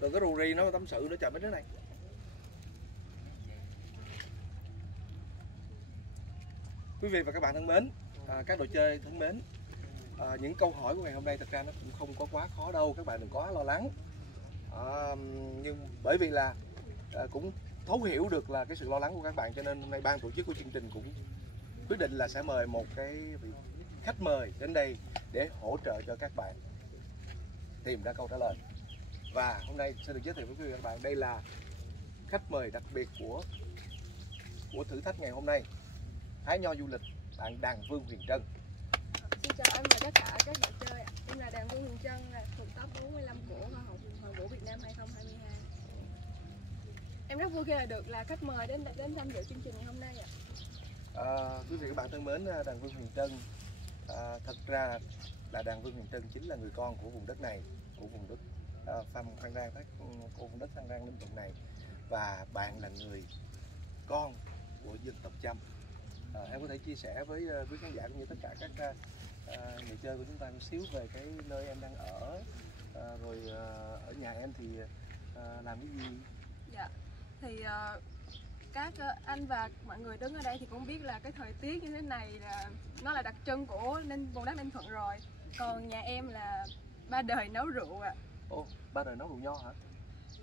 Đừng có rù rì nó tâm sự nữa, chờ mấy đứa này. Quý vị và các bạn thân mến, các đội chơi thân mến, những câu hỏi của ngày hôm nay thật ra nó cũng không có quá khó đâu, các bạn đừng quá lo lắng. Nhưng bởi vì là cũng thấu hiểu được là cái sự lo lắng của các bạn, cho nên hôm nay ban tổ chức của chương trình cũng quyết định là sẽ mời một cái vị khách mời đến đây để hỗ trợ cho các bạn tìm ra câu trả lời. Và hôm nay sẽ được giới thiệu với quý vị và các bạn, đây là khách mời đặc biệt của thử thách ngày hôm nay, hái nho du lịch, bạn Đàn Vương Huyền Trân. Xin chào anh và tất cả các bạn chơi. Em là Đàn Vương Huyền Trân, là thuộc top 45 của Hoa hậu Hoàng vũ Việt Nam 2022. Em rất vui khi được là khách mời đến tham dự chương trình ngày hôm nay ạ. Quý vị các bạn thân mến, Đàn Vương Huyền Trân thật ra là Đàn Vương Huyền Trân chính là người con của vùng đất này, của vùng đất Phan Rang, của vùng đất Phan Rang Ninh Thuận này, và bạn là người con của dân tộc Chăm. Em có thể chia sẻ với quý khán giả cũng như tất cả các người chơi của chúng ta một xíu về cái nơi em đang ở, rồi ở nhà em thì làm cái gì? Dạ, thì các anh và mọi người đứng ở đây thì cũng biết là cái thời tiết như thế này là nó là đặc trưng của vùng đất Ninh Thuận rồi. Còn nhà em là ba đời nấu rượu ạ. Ồ, ba đời nấu rượu nho hả?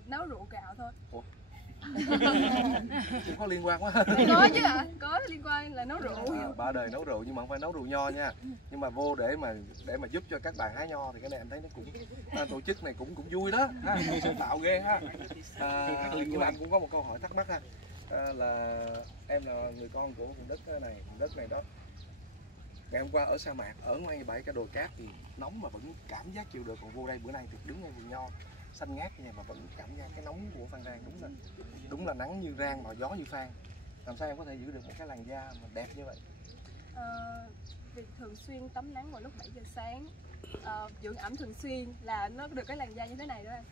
Nấu rượu gạo thôi. Ủa? Cũng có liên quan quá. Có chứ ạ, có liên quan là nấu rượu. Ba đời nấu rượu nhưng mà không phải nấu rượu nho nha. Nhưng mà vô để mà giúp cho các bạn hái nho thì cái này em thấy nó cũng tổ chức này cũng vui đó, sự tạo ghê ha. Nhưng mà anh cũng có một câu hỏi thắc mắc ha, là em là người con của vùng đất này đó. Ngày hôm qua ở sa mạc, ở ngay bãi cái đồi cát thì nóng mà vẫn cảm giác chịu được, còn vô đây bữa nay thì đứng ngay vườn nho xanh ngát như này mà vẫn cảm giác cái nóng của Phan Rang, đúng là nắng như rang mà gió như phan. Làm sao em có thể giữ được một cái làn da mà đẹp như vậy? Việc thường xuyên tắm nắng vào lúc 7 giờ sáng, dưỡng ẩm thường xuyên là nó được cái làn da như thế này đó anh.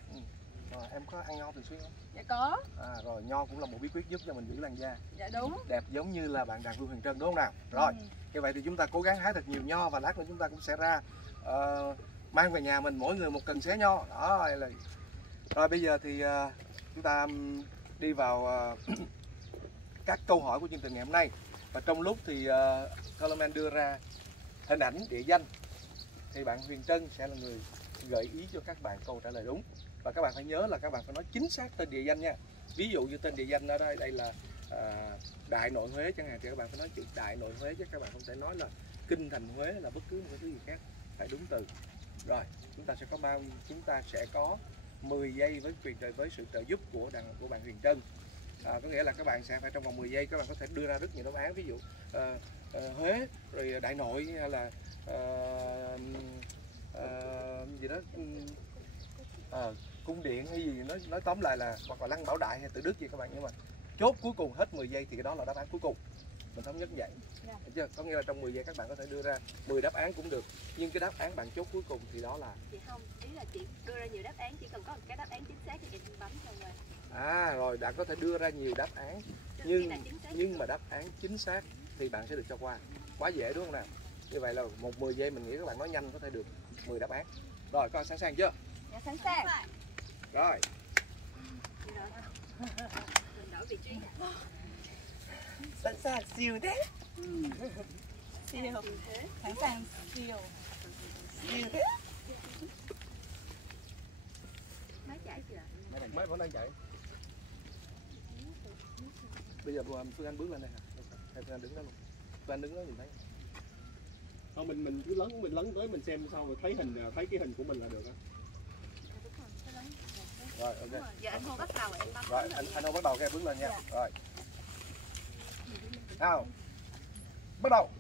Rồi, em có ăn nho thường xuyên không? Dạ có. Rồi nho cũng là một bí quyết giúp cho mình giữ làn da. Dạ đúng. Đẹp giống như là bạn Đàn Vương Huyền Trân đúng không nào? Rồi, như vậy thì chúng ta cố gắng hái thật nhiều nho và lát nữa chúng ta cũng sẽ ra mang về nhà mình mỗi người một cần xé nho. Đó là. Rồi bây giờ thì chúng ta đi vào các câu hỏi của chương trình ngày hôm nay. Và trong lúc thì Coleman đưa ra hình ảnh địa danh thì bạn Huyền Trân sẽ là người gợi ý cho các bạn câu trả lời đúng. Và các bạn phải nhớ là các bạn phải nói chính xác tên địa danh nha. Ví dụ như tên địa danh ở đây là Đại Nội Huế chẳng hạn, thì các bạn phải nói chữ Đại Nội Huế, chứ các bạn không thể nói là Kinh Thành Huế là bất cứ một cái thứ gì khác, phải đúng từ. Rồi chúng ta sẽ có 10 giây với sự trợ giúp của bạn Huyền Trân. Có nghĩa là các bạn sẽ phải trong vòng 10 giây các bạn có thể đưa ra rất nhiều đáp án, ví dụ Huế, rồi Đại Nội, hay là gì đó, cung điện hay gì, nói tóm lại là hoặc là Lăng Bảo Đại hay Tự Đức gì các bạn. Nhưng mà chốt cuối cùng hết 10 giây thì cái đó là đáp án cuối cùng, mình thống nhất vậy. Hiểu chưa? Có nghĩa là trong 10 giây các bạn có thể đưa ra 10 đáp án cũng được, nhưng cái đáp án bạn chốt cuối cùng thì đó là chị không, ý là chị đưa ra nhiều đáp án, chỉ cần có một cái đáp án chính xác thì chị bấm thôi rồi. Rồi bạn có thể đưa ra nhiều đáp án nhưng mà đáp án chính xác thì bạn sẽ được cho qua. Quá dễ đúng không nào? Như vậy là 10 giây mình nghĩ các bạn nói nhanh có thể được 10 đáp án. Rồi, các bạn sẵn sàng chưa? Dạ sẵn sàng. Rồi. Mình đổi vị trí. Sẵn sàng siêu thế. Siêu. Sẵn sàng siêu. Siêu thế. Máy chạy chưa? Máy vẫn đang chạy. Bây giờ Phương Anh bước lên đây hả? Hay Phương Anh đứng đó luôn? Phương Anh đứng đó nhìn thấy. Thôi mình cứ lấn tới mình xem sau rồi thấy cái hình của mình là được á. Rồi ok. Giờ anh Hô bắt đầu em bấm. Rồi anh Hô bắt đầu, các em bước lên nha. Rồi. Nào. Bắt đầu.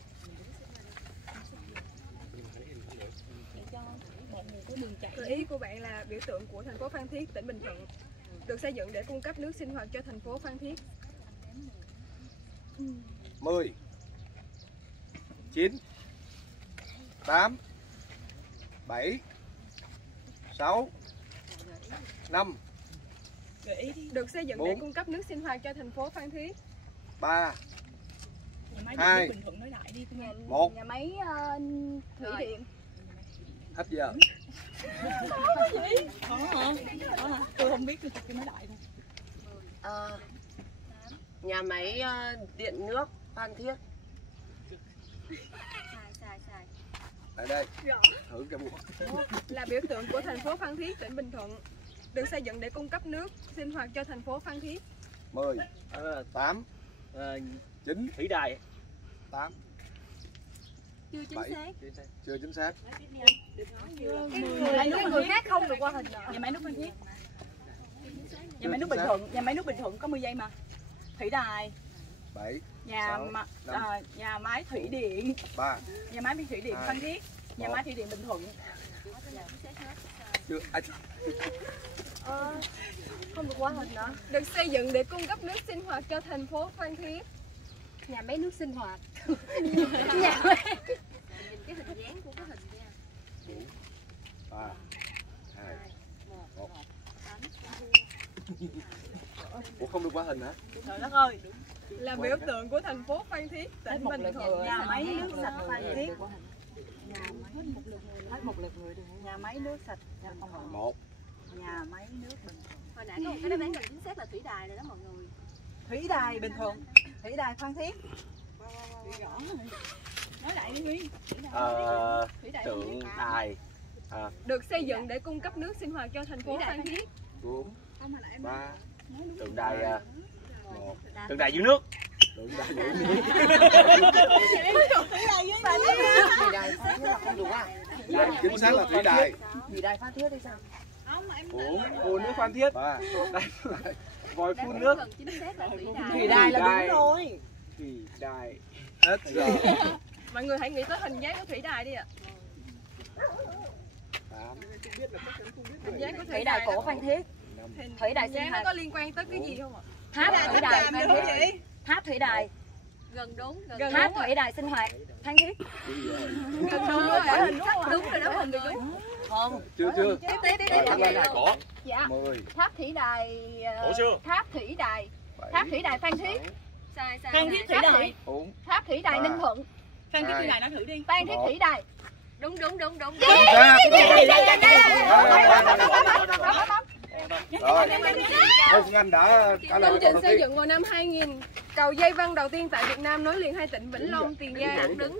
Gợi ý của bạn là biểu tượng của thành phố Phan Thiết, tỉnh Bình Thuận, được xây dựng để cung cấp nước sinh hoạt cho thành phố Phan Thiết. 10 9 8 7 6 5 Được xây dựng 4, để cung cấp nước sinh hoạt cho thành phố Phan Thiết. 3 Nhà máy 2 Bình Thuận nói lại đi. 1. Nhà máy thủy điện. Hết giờ. Tôi không biết, tôi chụp cái máy đại thôi. Nhà máy điện nước Phan Thiết. Sai. Tại đây. Thử cái bút. Là biểu tượng của thành phố Phan Thiết, tỉnh Bình Thuận. Được xây dựng để cung cấp nước sinh hoạt cho thành phố Phan Thiết. 10, 8, 9, Thủy đài. 8, Chưa chính 7, xác. chưa chính xác. Cái người khác không được qua hình. Nhà máy nước Phan Thiết. Nhà máy nước Bình Thuận, nhà máy nước Bình Thuận có 10 giây mà. Thủy đài. 7, Nhà máy thủy điện. 3. Nhà máy thủy điện Phan Thiết. Nhà máy thủy điện Bình Thuận. Chưa. Không được qua hình nữa. Được xây dựng để cung cấp nước sinh hoạt cho thành phố Phan Thiết. Nhà máy nước sinh hoạt. Nhà máy. Nhìn cái hình dáng của cái hình nha. 3, 2, 1. Ủa không được qua hình hả? Trời đất ơi. Là biểu tượng của thành phố Phan Thiết, tỉnh Bình Thuận. Nhà máy nước sạch Phan Thiết. Hết một lượt người đi. Nhà máy nước sạch. 1. Nhà máy nước Bình Thuận. Hồi nãy có một cái đáp án gần chính xác là thủy đài rồi đó mọi người. Thủy đài Bình Thuận. Thủy đài Phan Thiết. Nói lại đi Nguyên. Tượng đài. Được xây dựng để cung cấp nước sinh hoạt cho thành phố Phan Thiết. 4, 3, Tượng đài. 1. Tượng đài dưới nước. Tượng đài dưới nước. Thủy đài Phan Thiết là không đúng à? Chính xác là thủy đài. Thủy đài Phan Thiết đi sao? 4, Hồ nước Phan Thiết. 3. Vòi phun nước. Gần chính xác là thủy đài. Thủy đài là đúng rồi. Thủy đài. Hết giờ. Mọi người hãy nghĩ tới hình dáng của thủy đài đi ạ. 8, Hình dáng của Thủy đài cổ Phan Thiết. Thủy đài hình sinh dáng nó hoạt. có liên quan tới cái gì không ạ? Tháp thủy đài Phan Thiết. Tháp thủy đài. Gần đúng. Tháp thủy đài sinh hoạt Phan Thiết. Gần đúng rồi. Đúng rồi đó mọi người. Không. chưa. Tiếp. Tháp đài cổ. Dạ. 10, Tháp thủy đài. Cổ chưa? Tháp thủy đài. 7, Tháp thủy đài Phan Thiết. Sai. Phan Thiết thủy đài. 4, Tháp thủy đài Ninh Thuận. Phan Thiết thủy đài nói thử đi. Phan Thiết thủy đài. Đúng. Rồi, Hùng Anh đã trả lời Công câu trình đầu xây tiên. dựng vào năm 2000, cầu dây văng đầu tiên tại Việt Nam nối liền hai tỉnh Vĩnh Long, Tiền Giang. Đứng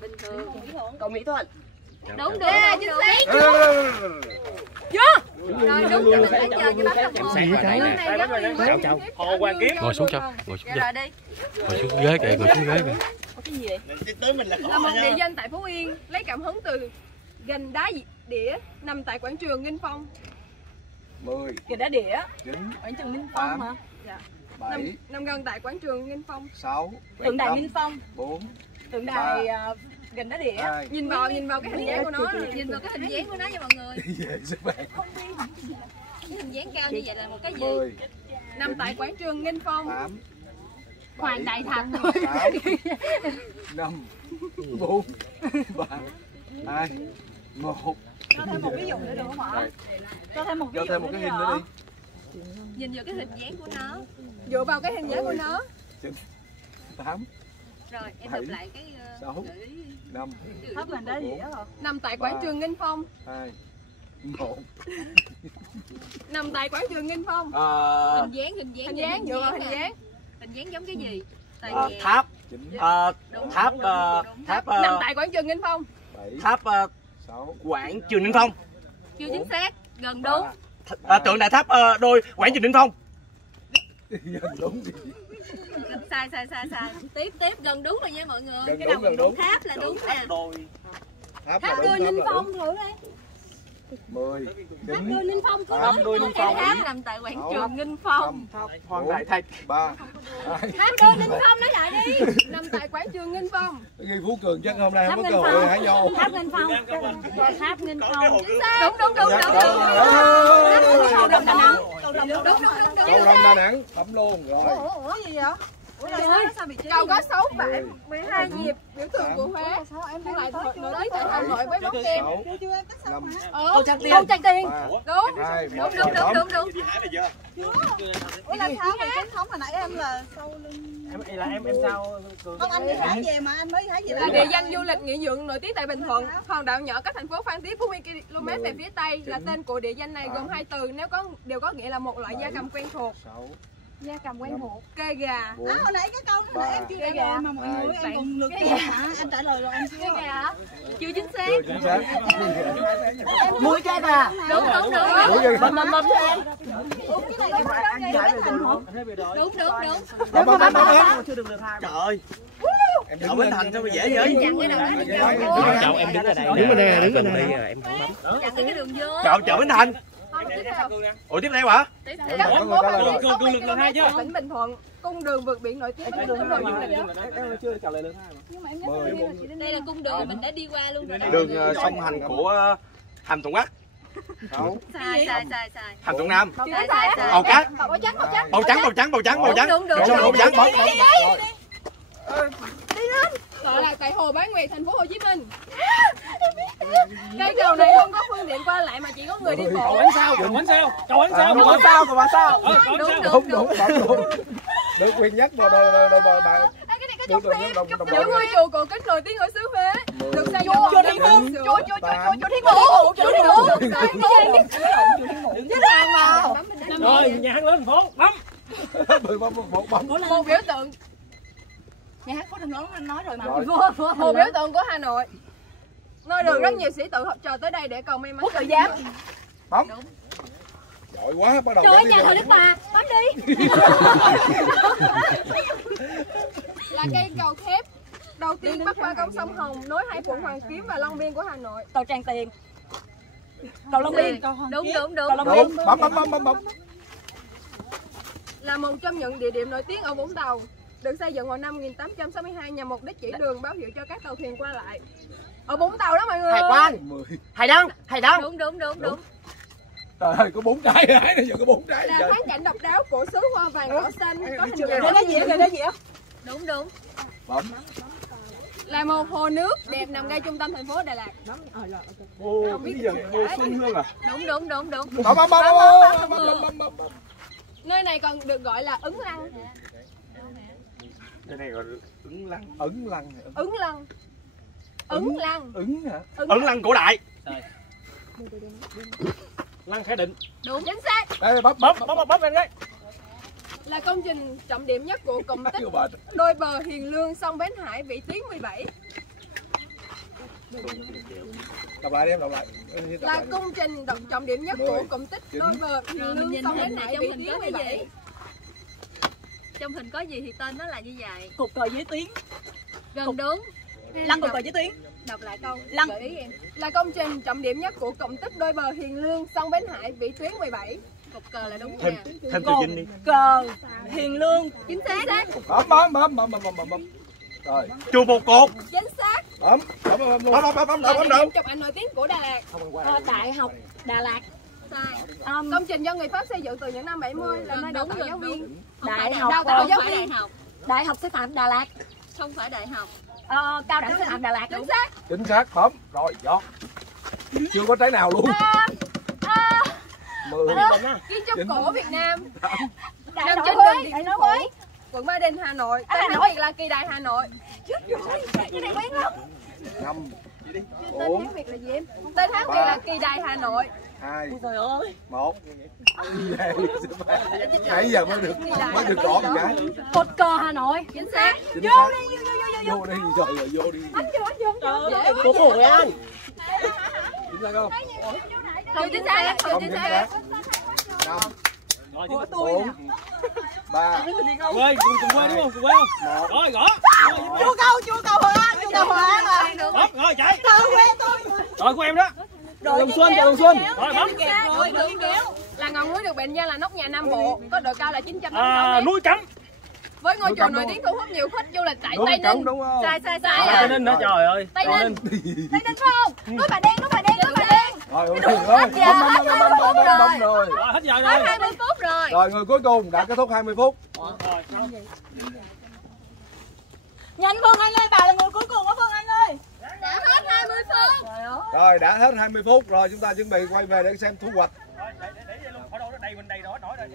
bình thường. Cầu Mỹ Thuận. Đúng chính xác. Rồi đúng rồi mình phải chờ cho bác đồng hồ. Lần này rất là Chào, chào. Hồ Hoàng Kiếm. Ngồi xuống cho, ngồi xuống Rồi cho. đi. Ngồi xuống ghế kìa, ngồi xuống ghế kìa. Cái gì vậy? Tới mình là Là một địa danh tại Phú Yên, lấy cảm hứng từ gành đá đĩa nằm tại quảng trường Nghinh Phong. 10, Kìa đá đĩa. 9, Quảng trường Ninh Phong 8, hả? 7, Nằm gần tại quảng trường Nghinh Phong. 6, Tượng đài Ninh Phong. 4, Tượng đài gần đá đĩa. 2, Nhìn vào cái hình dáng của nó, Nhìn vào cái hình dáng của nó nha mọi người. về sức khỏe. Cái hình dáng cao như vậy là một cái gì? 10, nằm tại quảng trường Nghinh Phong. 8, Hoàng Đại Thạch. 6, 5, 4, 3, 2, 1. Cho thêm một ví dụ nữa được không ạ? Cho thêm một ví Cho dụ thêm một cái hình nữa đi. Nhìn vào cái hình dáng của nó. Dựa vào cái hình dáng của nó. 8, Rồi em 7, đọc lại cái 6, 5, Tháp gần đá đĩa hả? Nằm tại quảng trường Nghinh Phong. 2, 1. Nằm tại quảng trường Nghinh Phong. hình dáng Hình dáng dựa vào hình nè. dáng. Hình dáng giống cái gì? Tại vì Tháp. Chín, Tháp. Nằm tại quảng trường Nghinh Phong. 7, Tháp 6, Quảng Trường Ninh Phong. chưa chính xác. Gần đúng. Tượng đài tháp đôi Quảng Trường Ninh Phong. đúng gì? Sai. Tiếp gần đúng rồi nha mọi người. Gần Cái đúng, nào gần đúng. Tháp là đúng nè. Đôi. Tháp Tháp là đôi đúng, Ninh tháp là Phong đúng. thử đi. 10, Tháp 9, đôi Ninh Phong có Tháp đúng. đôi Ninh Cái Phong. tháp nằm tại quảng Sáu, trường Nghinh Phong. 5, Hoàng Đại Thạch. 3, 2. Tháp đôi Ninh Phong nói lại đi. Nằm tại quảng trường Nghinh Phong. Ghi Phú Cường chắc hôm nay Tháp không có Nghinh cơ hội Phong. hái nhau. Tháp Nghinh Phong. Tháp Nghinh Phong. Đúng. Dạ, Cầu Đồng Đà Nẵng. Cầu Rồng Đà Nẵng, tấm luôn rồi. Ủa gì vậy? Cầu có 6 bản 12 nhịp biểu tượng của Huế. Nhưng lại nổi tiếng tại Hà Nội với bóng kem. Cầu Tràng Tiền. Đúng. Đúng. Ủa là sao vậy? Chính thống hồi nãy em là sau lưng. Em sao? Không, anh đi Hải về mà anh mới Hải về. Là địa danh du lịch nghỉ dưỡng nổi tiếng tại Bình Thuận. Hòn đảo nhỏ cách thành phố Phan Thiết 40 km về phía tây. Là tên của địa danh này gồm 2 từ đều có nghĩa là một loại gia cầm quen thuộc. Gia cầm quen thuộc. Cây gà. Hồi nãy cái câu đó là em chưa trả lời mà mọi người em còn lượt kia hả? Anh trả lời rồi anh chưa? Cây gà hả? Chưa chính xác. Muối trái gà. Đúng. Mầm cho em. Đúng cái này Đúng. Trời ơi. Em Ở Bến Thành sao mà dễ vậy? Chặn cái đầu đó. Chậu em đứng ở đây. Đứng ở đây, đứng ở đây. Em không bấm. Chặn cái đường vô. Chợ Bến Thành. Ủa tiếp theo hả? Thành phố Phan Thiết có nguy cơ hai tỉnh Bình Thuận. Cung đường vượt biển nổi tiếng với những đồ du lịch. Em chưa trả lời lần 2 mà. Nhưng mà em nhớ là đây là cung đường mình đã đi qua luôn rồi. Đường song hành của Hàm Thuận Bắc, Sai. Hàm Thuận Nam, Sai. Bầu Cát, Bầu trắng. Bầu trắng. Đúng. Bầu trắng. Gọi là tại Hồ Bán Nguyệt, thành phố Hồ Chí Minh. Cây cầu này không có phương tiện qua lại mà chỉ có người đi bộ. Cầu ánh sao. Đúng. Được quyền nhắc vào đội bà. Những ngôi chùa cổ kính nổi tiếng ở xứ Huế được xây dựng Chùa Thiên Môn. Chùa Thiên Môn. Rồi, nhà hát lớn thành phố. Bấm. một biểu tượng. Nhà hát có thành lớn anh nói rồi mà. Một biểu tượng của Hà Nội. Nơi được rất nhiều sĩ tử học trò tới đây để cầu may mắn. Quốc tự giám. Bấm. Giỏi quá, bắt đầu. Trời ơi, nhà thờ Đức Bà. Bấm đi. Là cây cầu thép đầu tiên bắc qua con sông Hồng nối hai quận Hoàn Kiếm và Long Biên của Hà Nội. Cầu Tràng Tiền. Cầu Long Biên. Đúng. Cầu Long Biên. Bấm. Là một trong những địa điểm nổi tiếng ở Vũng Tàu. Được xây dựng vào năm 1862 nhằm mục đích chỉ đường báo hiệu cho các tàu thuyền qua lại. Ở Vũng Tàu đó mọi người. Hải quan. Hải đăng. Đúng. Trời ơi, có 4 trái rồi, nãy giờ có 4 trái. Là thắng cảnh độc đáo của xứ hoa vàng đỏ xanh có hình Người đó gì á? Đúng. Bấm. Là một hồ nước đẹp nằm ngay trung tâm thành phố Đà Lạt. Ô, cái gì vậy? Hồ Xuân Hương à? Đúng. Bấm. Nơi này còn được gọi là Ứng Lăng. Cái này gọi Ứng Lăng. Ứng Lăng. Ứng hả? Ứng Lăng cổ đại. Lăng Khải Định. Đúng chính xác. Đây bấm lên đấy. Là công trình trọng điểm nhất của cụm tích đôi bờ Hiền Lương sông Bến Hải vĩ tuyến 17. Đọc lại đi em, đọc lại. Là công trình trọng điểm nhất của cụm tích đôi bờ Hiền Lương sông Bến Hải vĩ tuyến 17. Trong hình có gì thì tên nó là như vậy. Cột cờ giới tuyến. Gần đúng. Lăng cột cờ giới tuyến. Đọc lại câu. Lăng. Gợi ý em. Là công trình trọng điểm nhất của cụm tích đôi bờ Hiền Lương sông Bến Hải vĩ tuyến 17. Cột cờ là đúng Thêm nha. từ Vinh đi. Cờ Hiền Lương. Chính xác. Bấm. Rồi. Chùa Một Cột. Chính xác. Bấm Điểm chụp ảnh nổi tiếng của Đà Lạt. Đại học Đà Lạt. Sai. Công trình do người Pháp xây dựng từ những năm 70 là nơi đào tạo giáo viên. Đại học. Đào tạo giáo Đại viên. học. Đại học sư phạm Đà Lạt. Không phải đại học. Cao đẳng sư phạm Đà Lạt. Chính xác. Chính xác. Bấm. Rồi, giọt. Chưa có trái nào luôn. 10. Kiến trúc cổ Việt Nam. Đại Nằm nội trên Huế. đường Đại Điện nội Biên Huế. Phủ, quận Ba Đình, Hà Nội. Hà Tên Nội. tiếng Việt là Kỳ Đài Hà Nội. Cái này quen lắm. 5. Tên 4. tiếng Việt là gì em? Tên Hán Việt là Kỳ Đài Hà Nội. 2. Trời ơi. 1. Nãy giờ mới được rõ một cái. Cột cờ Hà Nội. Chính xác. Vô đi, vô đi, trời ơi, vô đi. Của Hội An. Chính xác không? Chưa chính xác. Chưa chính xác. 5. Rồi, 4. 3. quê, cùng quê đúng không? Cùng quê không? Rồi, gõ. Chua cầu Hội An. Chua cầu Hội An rồi. Rồi, chạy. Quê tôi. Rồi, của em đó. Rồi Đồng Xuân, Đồng Xuân. Rồi, bấm. Rồi, đúng kéo. Là ngọn núi được mệnh danh là nóc nhà Nam Bộ, có độ cao là 986 m. Núi Cấm. Với ngôi chùa nổi tiếng thu hút nhiều khách du lịch tại Tây Ninh. Đúng không? Sai. Tây Ninh đó, trời ơi. Tây Ninh. Tây Ninh phải không? Núi Bà Đen. Rồi, bấm rồi. Rồi, hết giờ Hết rồi. 20 phút rồi. Rồi, người cuối cùng đã kết thúc 20 phút. Nhanh Phương Anh ơi, bà là người cuối cùng á Phương Anh ơi. Đã hết 20 phút. Trời ơi. Rồi đã hết 20 phút rồi, chúng ta chuẩn bị quay về để xem thu hoạch. Để vậy luôn, ở đâu nó đầy mình đầy đó, nói ra.